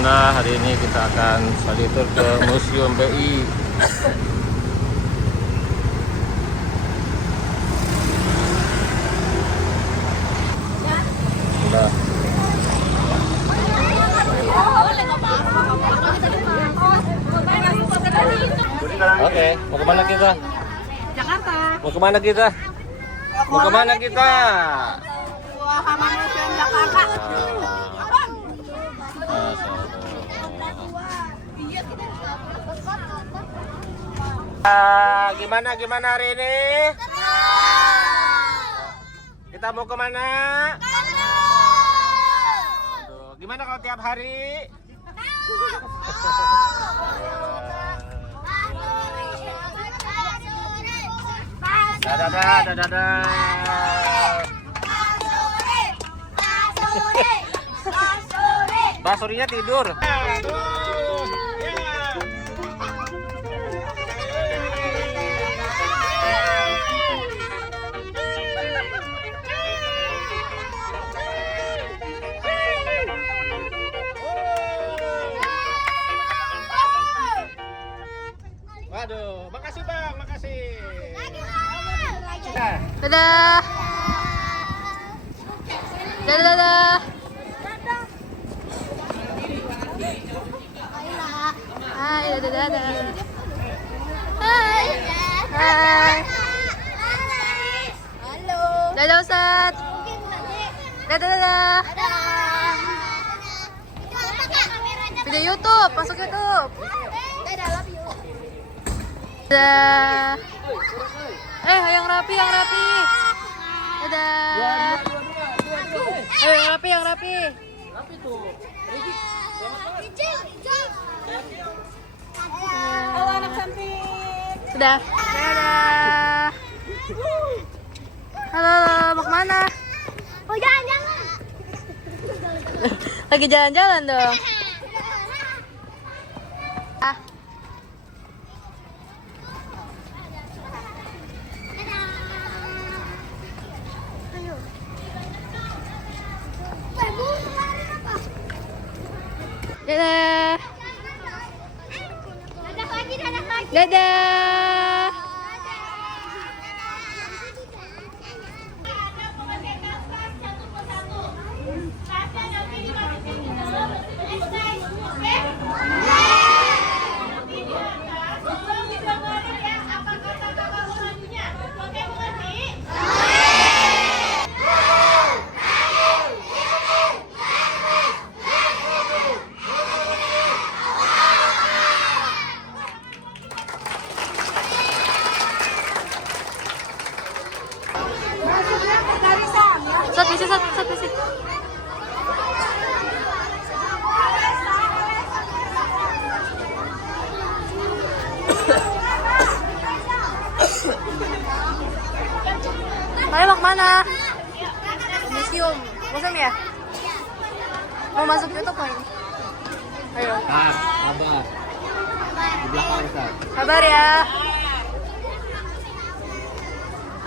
Anda, hari ini kita akan study tour ke Museum BI. Udah. Oke, mau kemana kita? Jakarta. Mau kemana kita? Mau kemana kita? Taman Museum Jakarta. Gimana hari ini? Kita mau kemana? Aduh, gimana kalau tiap hari? Dadah. Basurinya tidur. Waduh, makasih Bang, makasih. Dadah. Dadah. Hai, dadah. Hai. Hai. Halo. Dadah Ustaz. Dadah. Video YouTube, masuk YouTube. Dadah. Yang rapi. Dadah. Yang rapi. Rapi tuh. Halo anak cantik. Sudah. Dadah. Halo, mau kemana? Oh jalan-jalan. Lagi jalan-jalan dong. Dadah. Dadah. Sat, visi. Mari mau kemana? Museum ya? Mau masuk YouTube mau ini? Ayo. Sabar. Di belakang Ustaz. Sabar ya.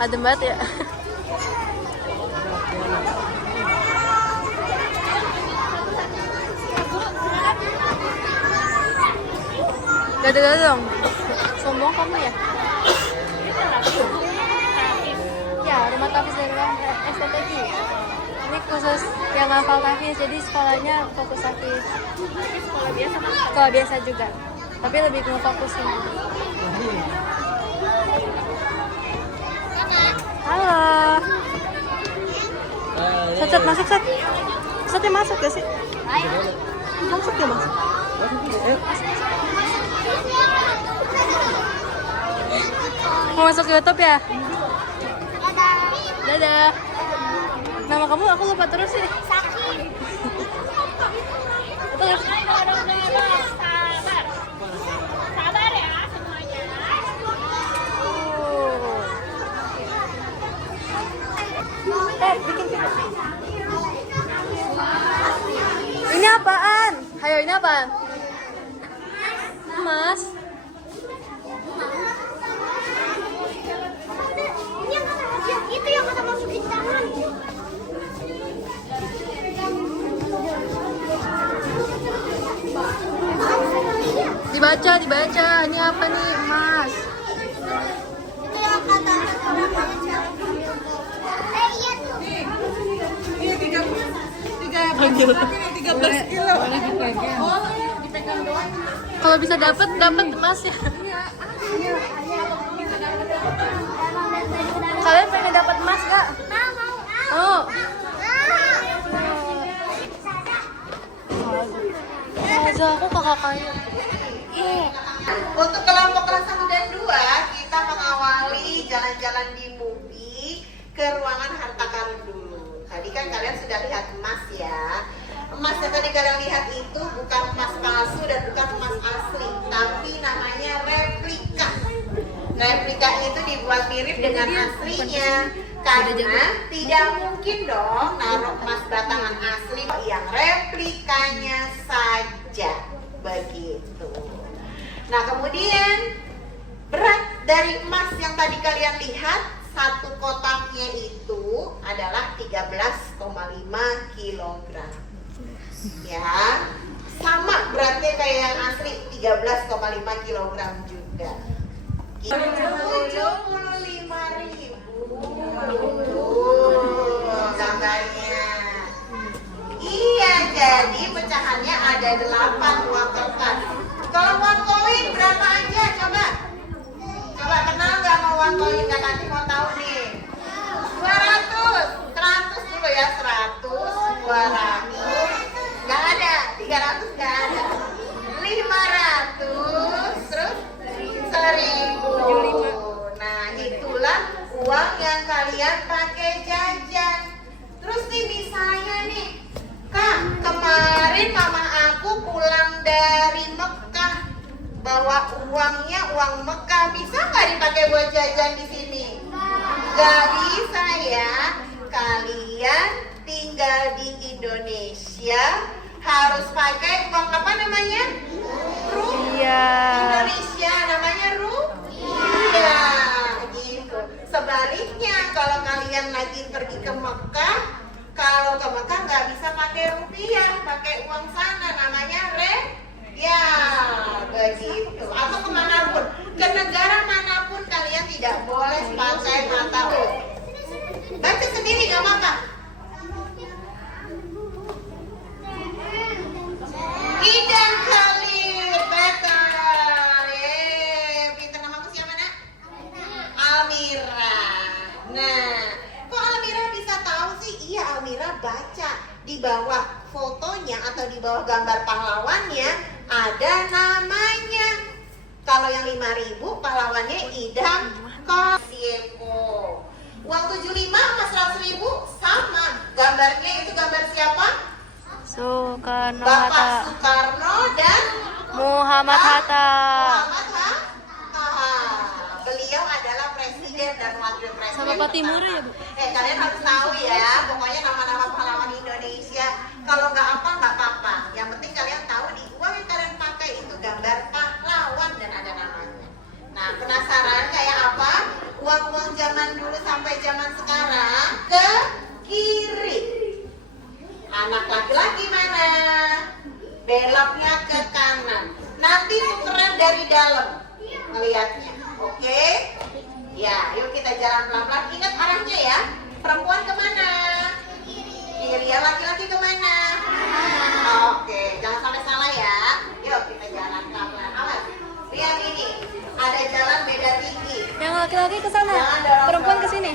Adem banget ya. Dadah dong. Sombong kamu ya? Ya, rumah tahfiz dari STTG. Ini khusus yang hafal tahfiz, jadi sekolahnya fokus tahfiz. Sekolah biasa juga, tapi lebih ngefokusin. Halo. Sat, masuk Sat. Satnya masuk gak sih? Masuk ya masuk. Mau masuk YouTube ya? Dadah. Nama kamu aku lupa terus sih. Sakit. Terus. Sabar ya semuanya. Bikin. Ini apaan? Hayo, ini apaan? Mas. Itu yang kata masukin tangan. dibaca. Ini apa nih, emas? Itu yang kata namanya siapa? Iya tuh. Iya 13 kilo. Kalau bisa dapat emas ya. Kalian pengen dapat emas gak? Oh. Aja aku kakak kaya. Untuk kelompok kelas 1 dan 2, kita mengawali jalan-jalan di MUBI ke ruangan harta karun dulu. Tadi kan kalian sudah lihat emas ya. Emas yang tadi kalian lihat itu bukan emas palsu dan bukan emas asli, tapi namanya replika. Replika itu dibuat mirip dengan aslinya, karena tidak mungkin dong naruh emas batangan asli yang replikanya saja, begitu. Nah kemudian berat dari emas yang tadi kalian lihat, satu kotaknya itu adalah 13,5 kg. Ya, sama beratnya kayak yang asli 13,5 kg juga. 75.000 gambarnya. Iya, jadi pecahannya ada 8 uang kertas. Kalau uang koin berapa aja? Coba kenal nggak mau uang koin? Kak Tati mau tahu nih. 200, 100 dulu ya, 100, 200, nggak ada, 300 nggak ada, 500, terus 1.000. Nah itulah uang yang kalian pakai jajan. Terus nih misalnya nih, Kak, kemarin mama aku pulang dari Mekah, bawa uangnya uang Mekah, bisa nggak dipakai buat jajan di sini? Nggak bisa ya. Kalian tinggal di Indonesia harus pakai uang apa namanya? Rupiah. Indonesia namanya rupiah. Gitu. Sebaliknya kalau kalian lagi pergi ke Mekah, kalau ke Mekah nggak bisa pakai rupiah, pakai uang sana namanya ya begitu. Atau kemanapun, ke negara manapun kalian tidak boleh pakai mata uang. Baca sendiri nggak apa-apa. Idam Khalil, betul. Pintar, namamu siapa nak? Almira. Nah, kok Almira bisa tahu sih? Iya, Almira baca di bawah fotonya atau di bawah gambar pahlawannya ada namanya. Kalau yang 5.000 pahlawannya Idam Khalil. Uang 75 sama 100.000 sama. Gambarnya itu gambar siapa? Soekarno Bapak Hatta. Soekarno dan Muhammad Hatta. Muhammad Hatta. Beliau adalah presiden dan wakil presiden. Sama Pak Timur ya, Bu? Kalian harus tahu ya, pokoknya nama-nama pahlawan Indonesia. Kalau nggak apa nggak apa-apa. Yang penting kalian tahu di uang yang kalian pakai itu gambar pahlawan dan ada namanya. Nah, penasaran kayak apa? Uang-uang zaman dulu sampai zaman sekarang ke kiri. Anak laki-laki mana? Beloknya ke kanan. Nanti tukeran dari dalam melihatnya. Oke? Ya, yuk kita jalan pelan-pelan. Ingat arahnya ya. Perempuan kemana? Kiri. Ya, laki-laki kemana? Oke, jangan sampai salah ya. Yuk kita jalan pelan-pelan. Awas. Lihat ini. Ada jalan beda tinggi. Yang laki-laki ke sana, Jangan dorong-dorong. perempuan ke sini.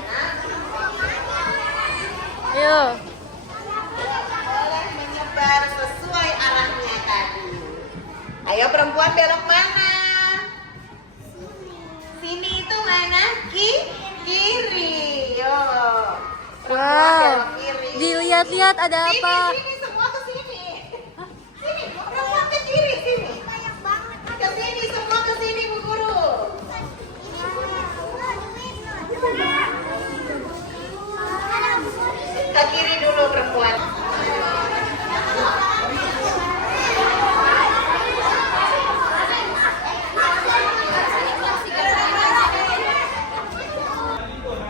Ayo. Boleh menyebar sesuai arahnya tadi. Ayo perempuan belok mana? Sini itu mana? Kiri. Yo. Perempuan Wow. belok kiri. Dilihat-lihat ada apa? Sini semua ke sini. Sini, perempuan ke kiri sini. Ke sini semua ke sini Bu Guru. Ke kiri dulu perempuan.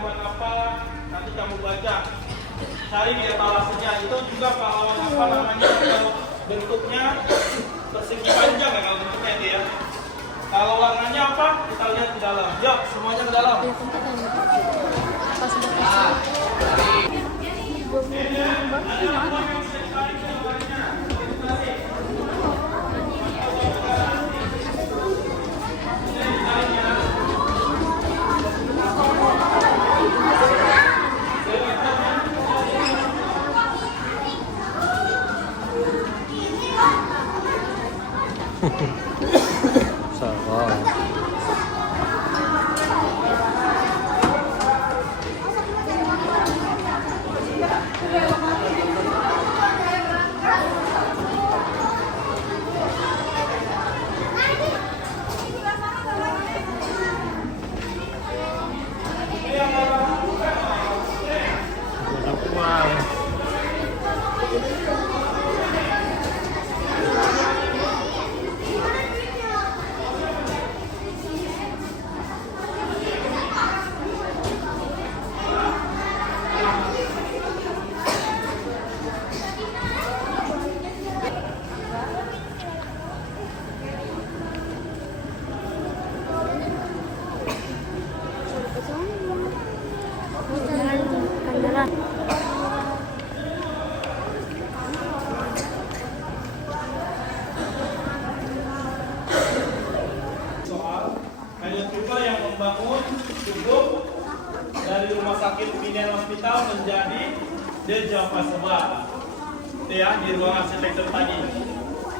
Hewan apa nanti kamu baca, cari di etalasenya. Itu juga pahlawan apa namanya, kalau bentuknya persegi panjang ya, kalau bentuknya itu ya. Kalau warnanya apa? Kita lihat di dalam. Yuk, semuanya ke dalam. Ya tempat yang pas udah Salah. Udah pulang. Soal hanya Tuba yang membangun cukup dari rumah sakit Minian Hospital menjadi The Java Sebar. Itu ya di ruang arsitektur tadi.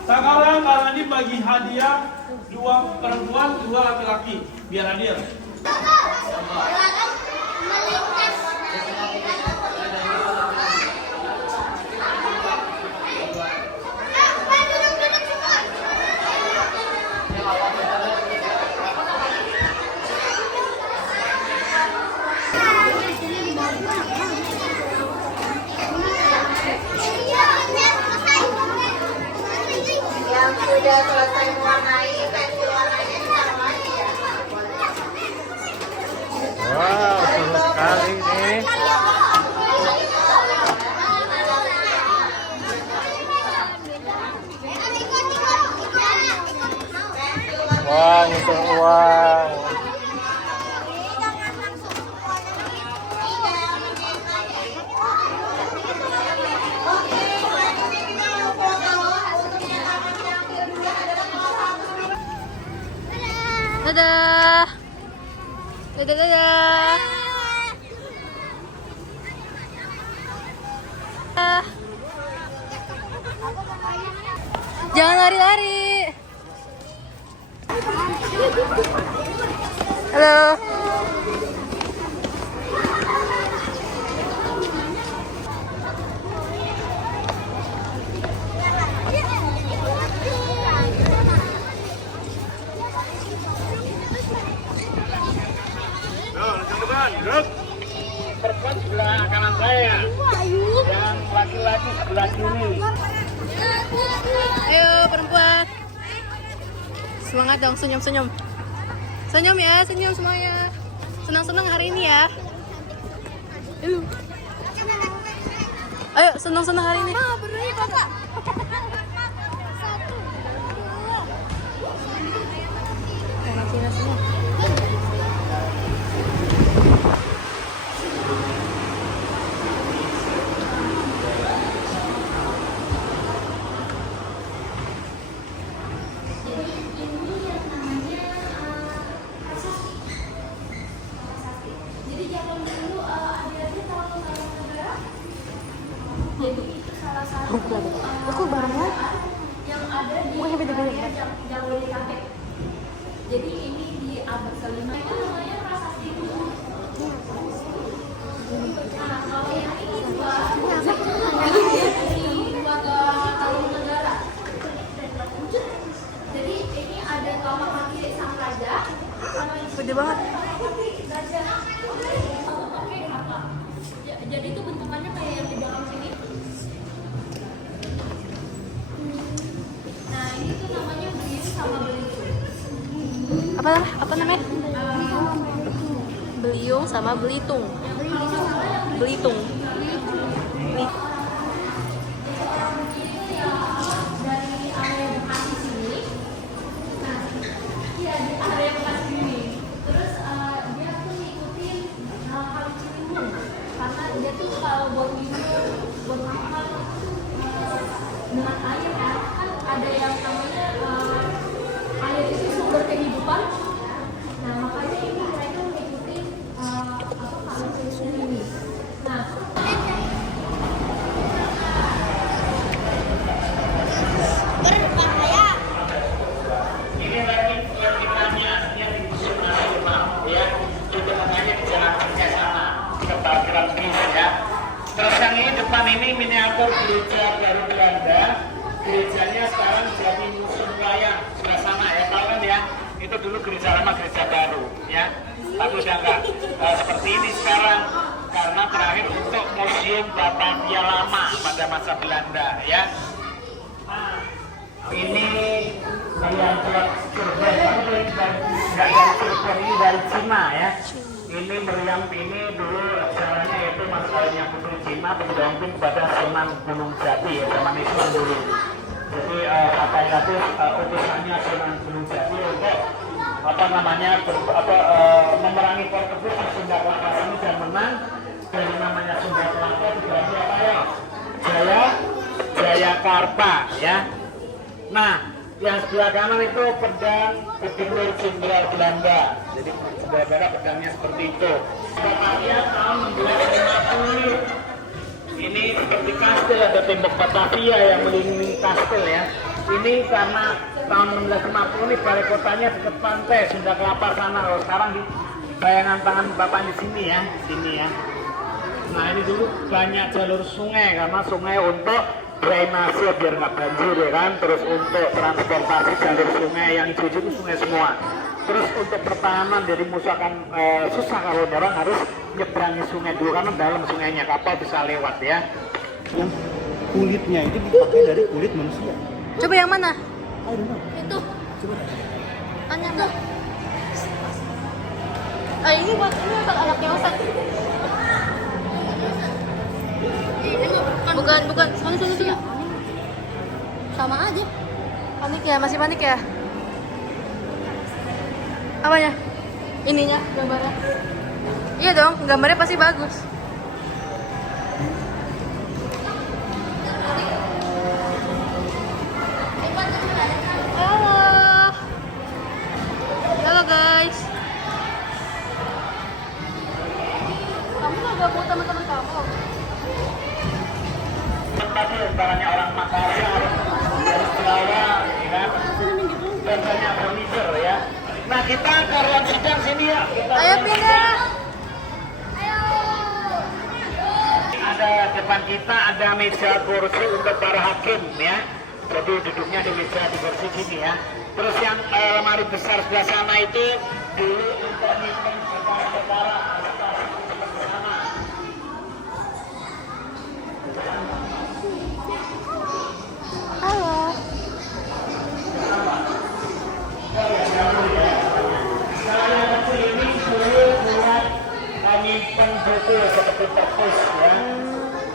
Sekarang Kak Rani bagi hadiah 2 perempuan, 2 laki-laki. Biar adil. Yang sudah selesai mewarnai, pensil warnanya sekarang lagi ya. Wow, seru sekali nih. Wah, ngitung uang. Dadah. Dadah, dadah. Jangan lari-lari. Halo. Perempuan sebelah kanan saya. Yang laki-laki sebelah kiri. Ayo perempuan. Semangat dong, senyum-senyum. Senyum ya, senyum semuanya. Senang-senang hari ini ya. Ayo, senang-senang hari ini. Berdiri kakak. Aku barangnya yang ada di Jabodetabek. Jadi ini di abad kelima itu namanya prasasti dulu. Nah, kalau yang ini dibuat Taruh Negara. Jadi ini ada kamar kaki sang raja. Gede banget. Jadi itu bentukannya kayak yang di belakang sini. Nah ini tuh namanya belitung sama belitung. Apa namanya? Beliung sama belitung. Belitung. Dari area Bekasi sini. Nah, dia ada ada yang namanya air itu sumber kehidupan. Nah makanya ini mereka mengikuti kalender ini. Nah ini lagi yang ditanya yang di museum nasional ya, itu namanya di jalan kerjasama kebagian bis ya. Terus yang ini depan ini miniatur gereja baru Belanda. Gerejanya sekarang jadi museum wayang sudah sama ya, tahu kan ya? Itu dulu gereja lama gereja baru ya. Tapi udah enggak seperti ini sekarang karena terakhir untuk museum Batavia lama pada masa Belanda ya. Ini yang telah Cirebon, ini dari Cina ya. Ini meriam ini dulu caranya yaitu masalahnya Gunung Cina berdamping kepada Sunan Gunung Jati ya, zaman Islam dulu. Jadi katanya itu utusannya Sunan Gunung Jati untuk memerangi Portugis di Sunda Kelapa ini dan menang. Dari namanya Sunda Kelapa diganti apa ya? Jayakarta ya. Nah, yang sebelah kanan itu pedang Gubernur Jenderal Belanda. Jadi saudara pedangnya seperti itu. Batavia tahun 1650. Ini seperti kastil, ada tembok Batavia yang melindungi kastil ya. Ini karena tahun 1650 ini balai kotanya dekat pantai Sunda Kelapa sana. Kalau sekarang di bayangan tangan bapak di sini ya, sini ya. Nah ini dulu banyak jalur sungai karena sungai untuk drainase biar nggak banjir ya kan, terus untuk transportasi jalur sungai yang hijau itu sungai semua. Terus untuk pertahanan jadi musuh akan susah kalau orang harus nyebrangi sungai dulu karena dalam sungainya kapal bisa lewat ya. Yang kulitnya itu dipakai dari kulit manusia. Coba yang mana? itu Tanya tuh. Ini buat ini untuk anaknya Ustaz. Bukan. Sini. Sama aja. Panik ya, masih panik ya? Apanya? Ininya, gambarnya. Iya dong, gambarnya pasti bagus. Halo guys. Kamu nggak gabung teman-teman kamu? Tadi antaranya orang Makassar, dari Jawa, ya kan? Dan banyak furniture ya. Nah kita ke ruang sidang sini ya. Ayo pindah. Ada depan kita ada meja kursi untuk para hakim ya. Jadi duduknya di meja di kursi sini ya. Terus yang lemari besar sebelah sana itu dulu untuk nyimpen perkara-perkara bersama. Halo. Saya kecil ini dulu buat nyimpen buku seperti perpus ya.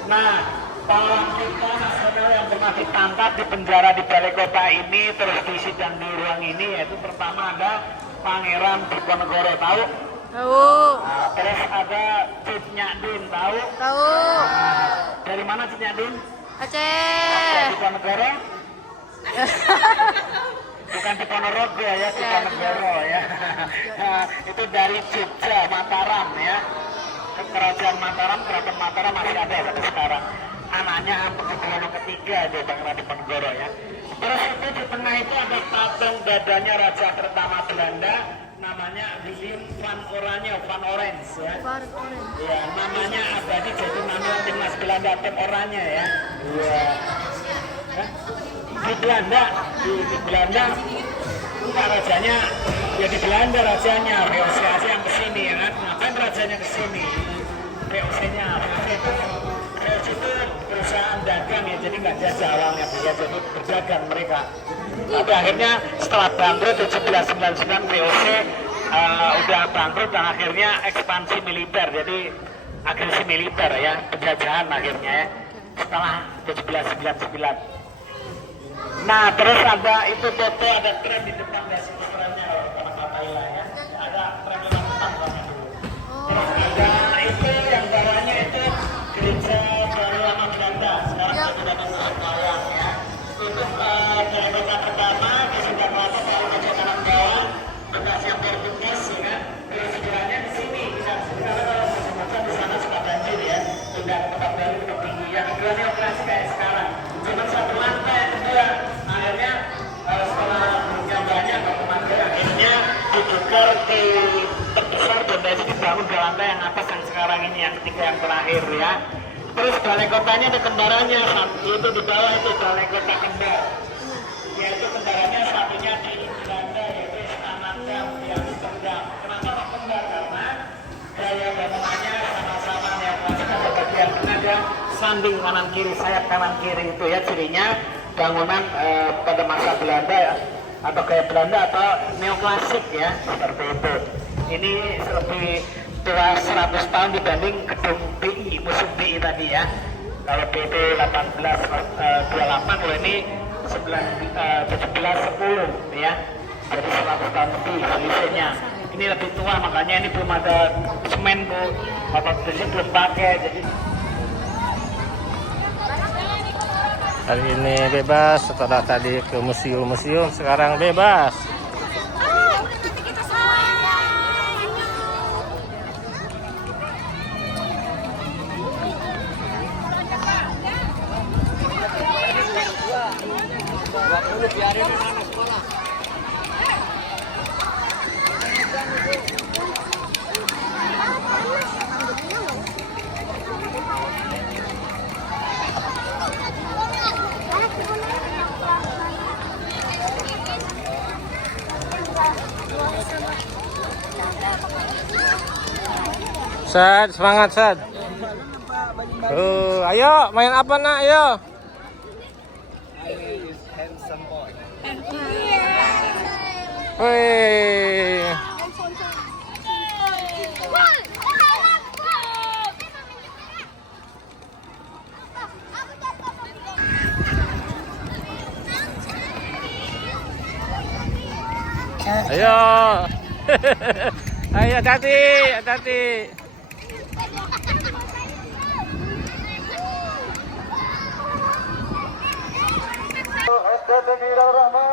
Nah, pahlawan kita nasional yang pernah ditangkap di penjara di balai kota ini terus disidang di ruang ini yaitu pertama ada Pangeran Diponegoro, tahu? Tahu. Nah, terus ada Cut Nyadin, tahu? Tahu. Dari mana Cut Nyadin? Aceh. Diponegoro? Bukan di Ponorogo ya, di Ponegoro ya. Nah, itu dari Jogja, Mataram ya. Kerajaan Mataram, Keraton Mataram masih ada sampai sekarang. Anaknya Hamengkubuwono ketiga itu Pangeran Diponegoro ya. Terus itu di tengah itu ada patung dadanya raja pertama Belanda, namanya Willem van Oranje, Van Orange ya. Ya, namanya abadi jadi nama timnas Belanda tim Oranje ya. Iya. Di Belanda, di Belanda enggak rajanya ya di Belanda rajanya, VOC aja yang kesini ya kan, ngapain rajanya kesini, VOC-nya VOC itu perusahaan dagang ya, jadi nggak jajah awalnya dia jadi berdagang mereka. Tapi akhirnya setelah bangkrut 1799 VOC udah bangkrut dan akhirnya ekspansi militer, jadi agresi militer ya, penjajahan akhirnya ya setelah 1799. Nah terus ada itu foto, ada tren di depan dasi trennya kalau kata ya, ada tren di depan dulu. Terus ada itu yang bawahnya itu gereja baru lama Belanda, sekarang sudah masuk wayang ya. Itu dibangun Belanda yang atas yang sekarang ini yang ketiga yang terakhir ya. Terus balai kotanya ada kembarannya, itu di bawah itu balai kota kembar. Yaitu kembarannya satunya di Belanda yaitu Istana Dam di Amsterdam. Kenapa kok kembar? Karena gaya bangunannya sama-sama yang ada bagian tengah dan sanding kanan kiri, sayap kanan kiri itu ya cirinya bangunan pada masa Belanda ya, atau gaya Belanda atau neoklasik ya, seperti itu. Ini lebih tua 100 tahun dibanding gedung BI, museum BI tadi ya. Kalau BI 1828, kalau ini 1710 ya. Jadi 100 tahun lebih selisihnya. Ini lebih tua, makanya ini belum ada semen Bu, atau belum pakai. Jadi Hari ini bebas, setelah tadi ke museum-museum, sekarang bebas. Sad, semangat Sad. Ayo main apa nak? Ayo. Woi. Ayo. Ayo hati-hati, hati-hati. Bismillahirrahmanirrahim.